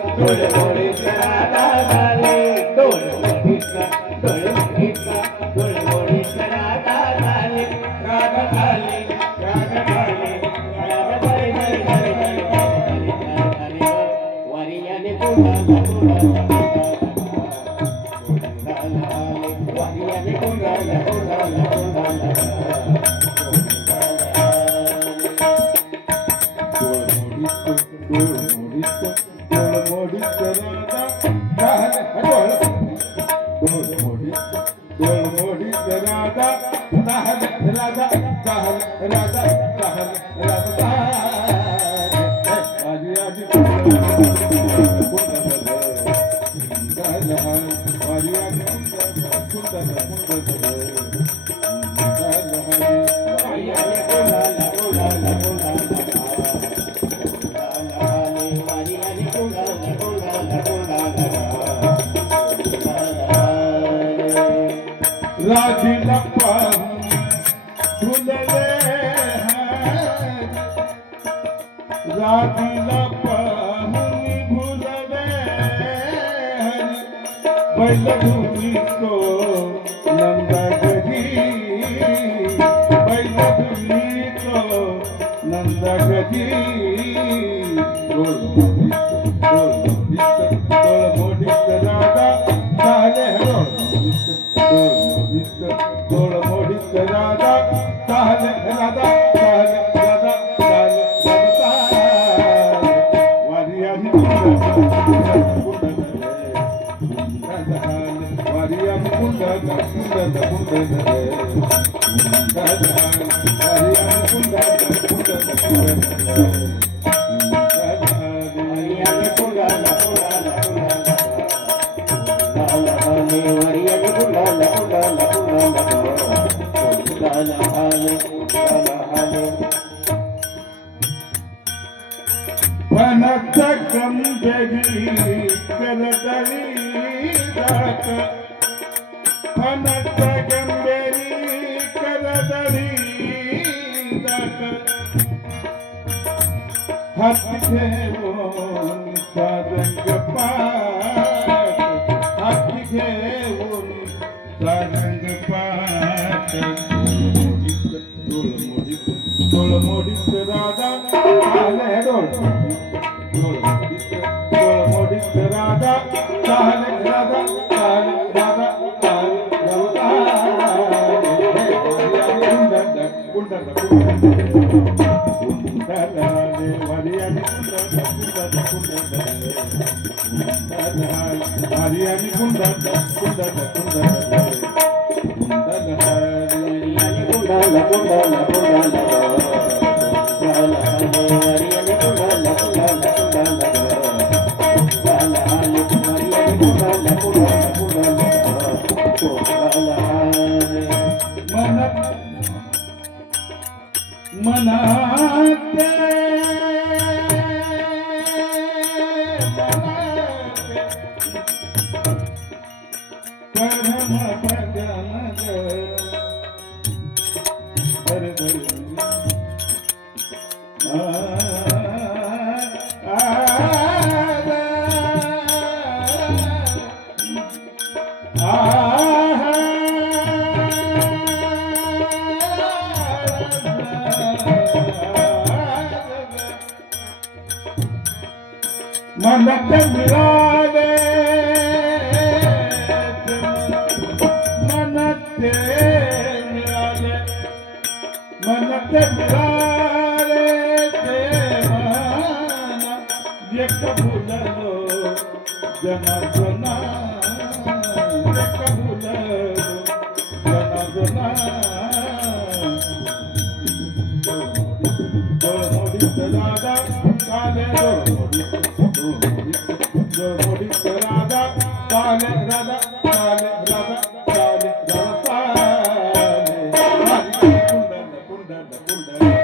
डोळे मोडीत राधा झाले डोळे मोडीत डोळे मोडीत डोळे मोडीत राधा झाले राधा झाले राधा झाले राधा झाले वारियाने गुंडाला गुंडाला वारियाने गुंडाला गुंडाला गुंडाला राजीला पाहून झुलले राजीला पाहून झुलले बैल धुनी तो नंदा गजी बैल धुनी तो नंदा गजी डोळ मोडीत राधा झाले डोळ मोडीत राधा झाले राधा झाले राधा झाले राधा वारी आम्ही वारी आम्ही कुंडल कुंडल कुंडल वारी आम्ही कुंडल कुंडल कुंडल फणस गंभीरी करदरी दाट फणस गंभीरी करदरी दाट हात घेऊन सारंग पाट हात घेऊन सारंग पाट डोळ मोडीत राधा झाले डोळ मोडीत राधा झाले राधा झाले राधा मनते मिळाले मनते मिळाले मनते मिळाले देवाना एक भुललो जनार्दना एक भुललो जनार्दना डोळ मोडीत राधा काले डोळ मोडीत राधा काले राधा काले राधा काले राधा कुंडल कुंडल कुंडल